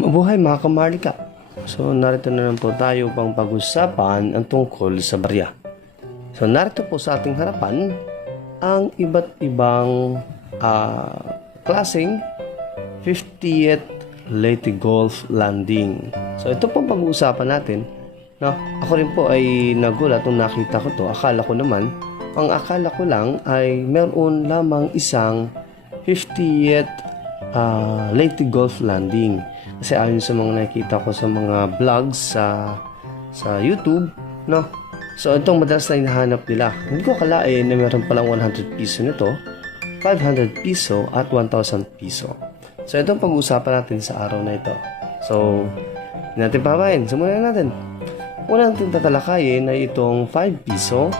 Mabuhay mga kamarlika! So narito na lang po tayo pang pag-usapan ang tungkol sa barya. So narito po sa ating harapan ang iba't ibang ah, klaseng 50th Leyte Golf Landing. So ito po pag-uusapan natin. No, ako rin po ay nagulat nung nakita ko to. Akala ko naman, ang akala ko lang ay meron lamang isang 50th uh, Leyte Golf Landing. Kasi ayon sa mga nakita ko sa mga vlogs sa sa YouTube, no? So itong madalas na hinahanap nila. Hindi ko akalain na meron palang 100 piso nito, 500 piso at 1,000 piso. So itong pag-uusapan natin sa araw na ito. So, hindi natin pabayin. Simulan natin. Una natin tatalakayin ay itong 5 piso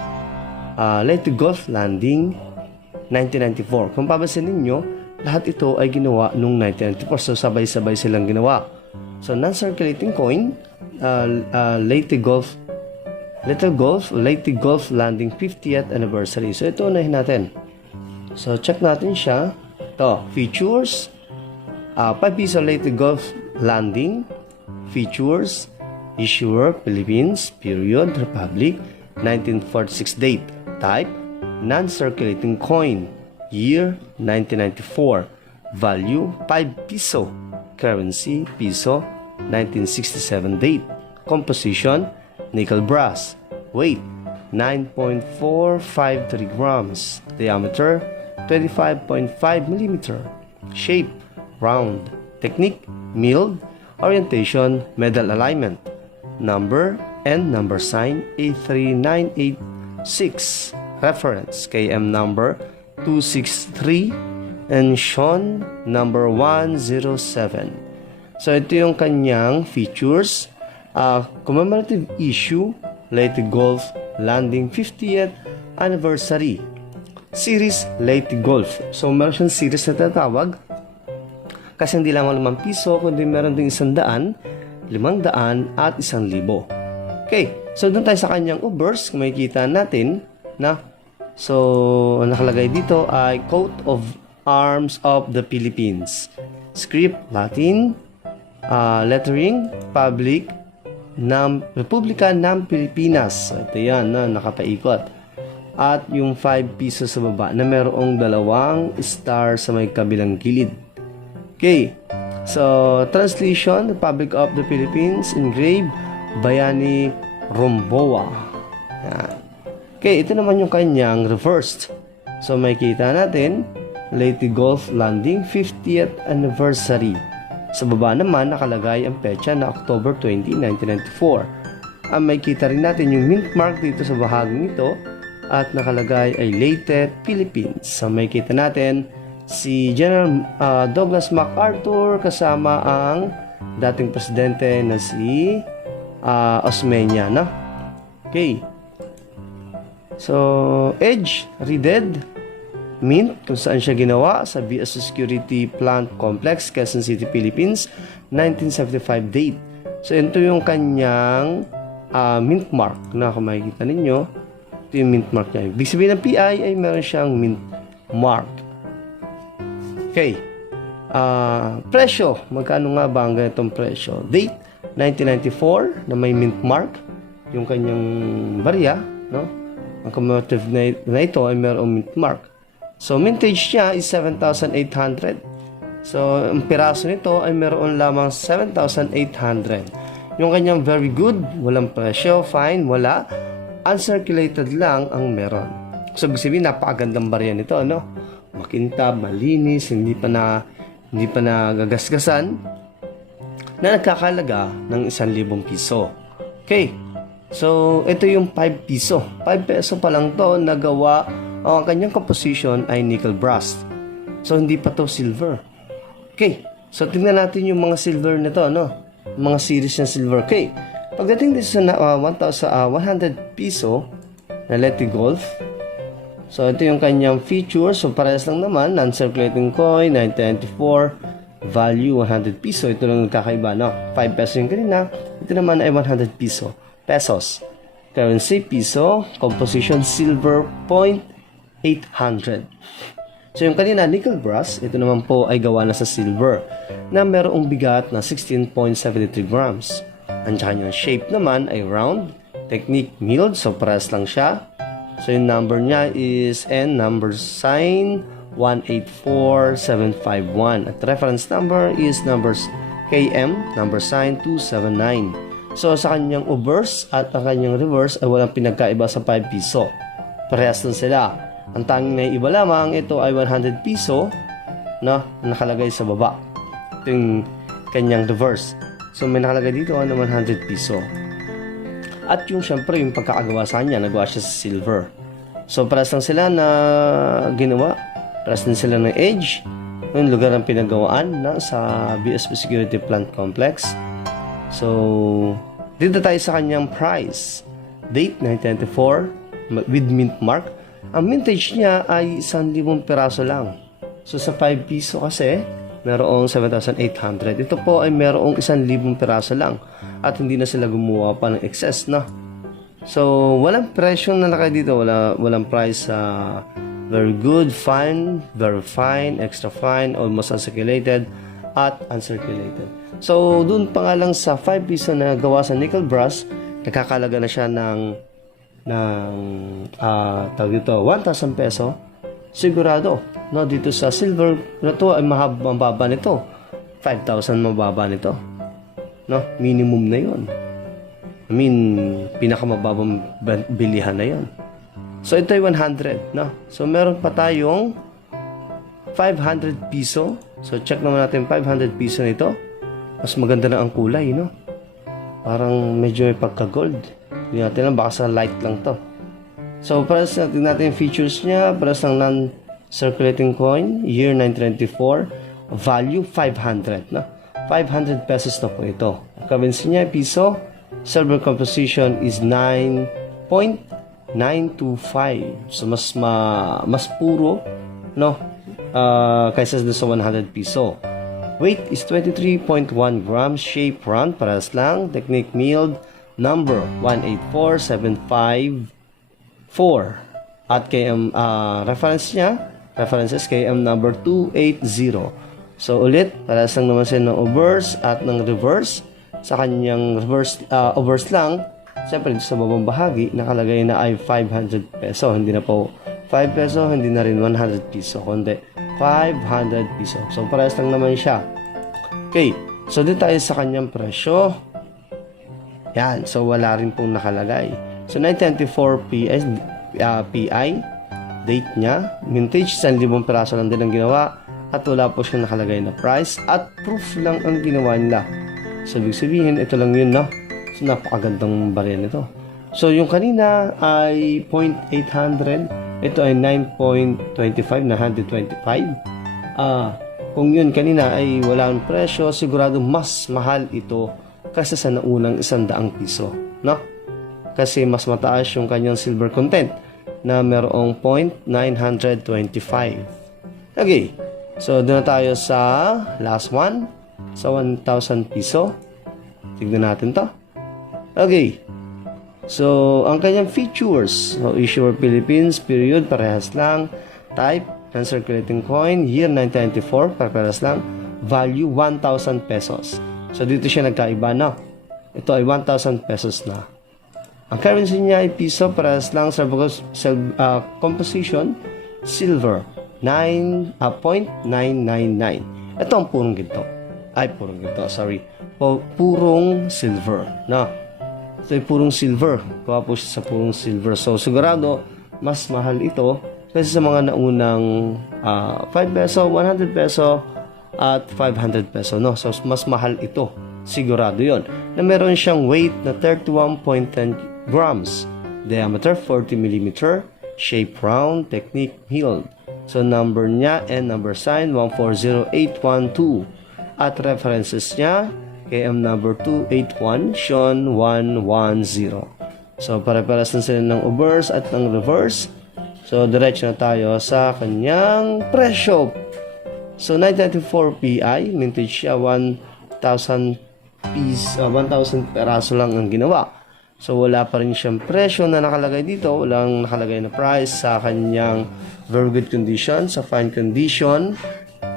uh, Leyte Golf Landing 1994. Kung papansin ninyo, lahat ito ay ginawa noong 1994. So, sabay-sabay silang ginawa. So, non-circulating coin, uh, uh, Leyte Golf, Little Golf, Leyte Golf Landing 50th Anniversary. So, ito unahin natin. So, check natin siya. Ito, features, uh, 5 piso Leyte Golf Landing, features, issuer, Philippines, period, Republic, 1946 date, type, non-circulating coin, year 1994, value 5 peso, currency peso, 1967 date, composition nickel brass, weight 9.453 grams, diameter 25.5 millimeter, shape round, technique milled, orientation medal alignment, number and number sign A3986, reference KM number 263 and Sean number 107. So ito yung kanyang features. Uh, commemorative issue, Leyte Golf Landing 50th Anniversary. Series Leyte Golf. So meron siyang series na tatawag. Kasi hindi lamang 5 piso, kundi meron ding isang daan, limang daan at isang libo. Okay, so doon tayo sa kanyang ubers, makikita natin na So, nakalagay dito ay Coat of Arms of the Philippines. Script, Latin. Uh, lettering, Public, ng Republika ng Pilipinas. Ito yan, na, nakapaikot. At yung 5 pesos sa baba na merong dalawang star sa may kabilang gilid. Okay. So, translation, Republic of the Philippines, engraved, Bayani Romboa. Yan. Okay, ito naman yung kanyang reversed. So, makikita natin, Leyte Golf Landing 50th Anniversary. Sa baba naman, nakalagay ang petsa na October 20, 1994. Ang makikita rin natin yung mint mark dito sa bahaging ito at nakalagay ay Leyte, Philippines. So, makikita natin si General uh, Douglas MacArthur kasama ang dating presidente na si uh, Osmeña, no? Okay. So, Edge, Reded, Mint, kung saan siya ginawa sa BS Security Plant Complex, Quezon City, Philippines, 1975 date. So, ito yung kanyang uh, mint mark na kung makikita ninyo, ito yung mint mark niya. Ibig sabihin ng PI ay meron siyang mint mark. Okay. Uh, presyo. Magkano nga ba ang ganitong presyo? Date, 1994 na may mint mark. Yung kanyang barya, no? Ang commemorative na, ito ay mayroong mint mark. So, mintage niya is 7,800. So, ang piraso nito ay mayroon lamang 7,800. Yung kanyang very good, walang presyo, fine, wala. Uncirculated lang ang meron. So, ibig sabihin, napakagandang barya nito, ano? Makintab, malinis, hindi pa na hindi pa na gagasgasan na nagkakalaga ng 1,000 piso. Okay. So, ito yung 5 piso. 5 peso pa lang to nagawa. Ang kanyang composition ay nickel brass. So, hindi pa to silver. Okay. So, tingnan natin yung mga silver nito, no? Mga series ng silver. Okay. Pagdating dito sa uh, 1,000, uh, 100 piso na Leti Golf, So, ito yung kanyang features. So, parehas lang naman. Non-circulating coin, 1994. Value, 100 piso. Ito lang kakaiba, no? 5 peso yung kanina. Ito naman ay 100 piso. Pesos. Currency, piso. Composition, silver, point, 800. So, yung kanina nickel brass, ito naman po ay gawa na sa silver na merong bigat na 16.73 grams. Ang kanyang shape naman ay round, technique milled, so press lang siya. So yung number niya is N number sign 184751 at reference number is numbers KM number sign 279. So sa kanyang obverse at ang kanyang reverse ay walang pinagkaiba sa 5 piso. Parehas lang sila. Ang tanging na iba lamang ito ay 100 piso na nakalagay sa baba. Ito yung kanyang reverse. So may nakalagay dito na 100 piso. At yung syempre yung pagkakagawa sa kanya, nagawa siya sa silver. So parehas lang sila na ginawa. Parehas din sila ng age. Yung lugar ng pinagawaan na sa BSP Security Plant Complex. So, dito tayo sa kanyang price. Date 1994 with mint mark. Ang mintage niya ay 1,000 piraso lang. So, sa 5 piso kasi, merong 7,800. Ito po ay merong 1,000 piraso lang. At hindi na sila gumawa pa ng excess, no? So, walang presyo na nakay dito. Wala, walang price sa very good, fine, very fine, extra fine, almost uncirculated, at uncirculated. So, dun pa nga lang sa 5 piso na gawa sa nickel brass, nakakalaga na siya ng ng ah tawag dito, 1,000 peso. Sigurado, no, dito sa silver na to ay mababa nito. 5,000 mababa nito. No, minimum na 'yon. I mean, pinakamababang ban- bilihan na 'yon. So ito ay 100, no? So meron pa tayong 500 piso. So check naman natin 500 piso nito. Mas maganda na ang kulay, no? Parang medyo may pagka-gold. Hindi natin lang, baka sa light lang to. So, para sa natin natin features niya, para sa non-circulating coin, year 1924, value 500, no? 500 pesos na po ito. Ang currency niya, piso, silver composition is 9.925. So, mas ma, mas puro, no? Ah, kaysa sa 100 piso. Weight is 23.1 grams, shape round, paras lang, technique milled, number 184754. At KM ah, reference niya, references KM number 280. So ulit, paras lang naman siya ng obverse at ng reverse. Sa kanyang reverse, ah, obverse lang, siyempre sa babang bahagi, nakalagay na ay 500 peso. Hindi na po 5 peso, hindi na rin 100 piso, kundi 500 piso. So, parehas lang naman siya. Okay, so dito tayo sa kanyang presyo. Yan, so wala rin pong nakalagay. So, 1994 PI, ah, PI, date niya, vintage, 1,000 peraso lang din ang ginawa, at wala po siyang nakalagay na price, at proof lang ang ginawa nila. So, ibig sabihin, ito lang yun, no? So, napakagandang barya nito. So, yung kanina ay 0.800, ito ay 9.25 na 125. Ah, kung yun kanina ay wala ang presyo, sigurado mas mahal ito kaysa sa naunang isang daang piso, no? Kasi mas mataas yung kanyang silver content na merong 0.925. Okay, so doon na tayo sa last one, sa 1,000 piso. Tignan natin to. Okay, So, ang kanyang features, so issuer Philippines, period, parehas lang. Type, non-circulating coin, year 1994, parehas lang. Value, 1,000 pesos. So, dito siya nagkaiba na. Ito ay 1,000 pesos na. Ang currency niya ay piso, parehas lang. Silver, uh, composition, silver, 9, uh, 0.999. Ito ang purong ginto. Ay, purong ginto, sorry. Purong silver. No? Ito ay purong silver. Kuha po siya sa purong silver. So, sigurado, mas mahal ito kasi sa mga naunang ah, 5 peso, 100 peso, at 500 peso. No? So, mas mahal ito. Sigurado yon Na meron siyang weight na 31.10 grams. Diameter 40 mm. Shape round. Technique milled. So, number niya and number sign 140812. At references niya KM number 281, Sean 110. So, pare-paras na sila ng obverse at ng reverse. So, diretso na tayo sa kanyang presyo. So, 1994 PI, mintage siya 1,000 piece, uh, 1,000 peraso lang ang ginawa. So wala pa rin siyang presyo na nakalagay dito. Walang nakalagay na price sa kanyang very good condition, sa fine condition,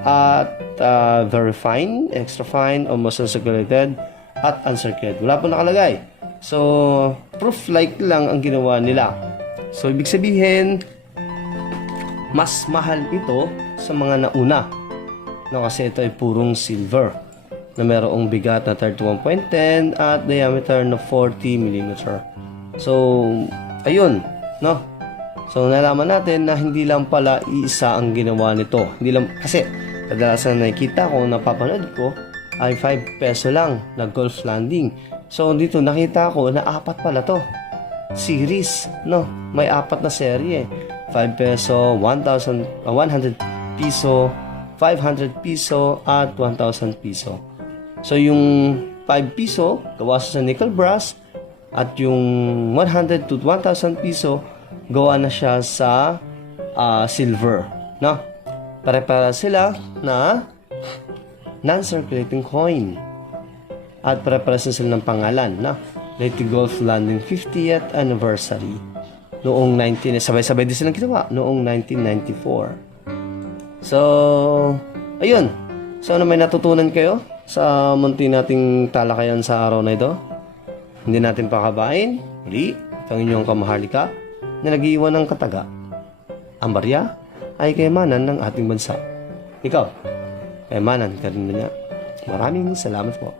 at uh, very fine, extra fine, almost uncirculated, at uncirculated. Wala pa nakalagay. So, proof like lang ang ginawa nila. So, ibig sabihin, mas mahal ito sa mga nauna. No, kasi ito ay purong silver na mayroong bigat na 31.10 at diameter na 40 mm. So, ayun, no? So, nalaman natin na hindi lang pala isa ang ginawa nito. Hindi lang, kasi kadalasan nakikita ko, napapanood ko, ay 5 peso lang na golf landing. So, dito nakita ko na apat pala to. Series, no? May apat na serye. 5 peso, 1,000, uh, 100 piso, 500 piso, at 1,000 piso. So, yung 5 piso, gawa sa nickel brass, at yung 100 to 1,000 piso, gawa na siya sa ah, silver. No? Pare-para sila na non-circulating coin. At pare-para sila ng pangalan na Lady Golf Landing 50th Anniversary. Noong 19... Sabay-sabay din silang ginawa. Noong 1994. So, ayun. So, ano may natutunan kayo sa munti nating talakayan sa araw na ito? Hindi natin pakabain. Muli, itong inyong kamahalika na nag-iwan ng kataga. Ang barya ay kayamanan ng ating bansa. Ikaw, kayamanan ka rin niya. Maraming salamat po.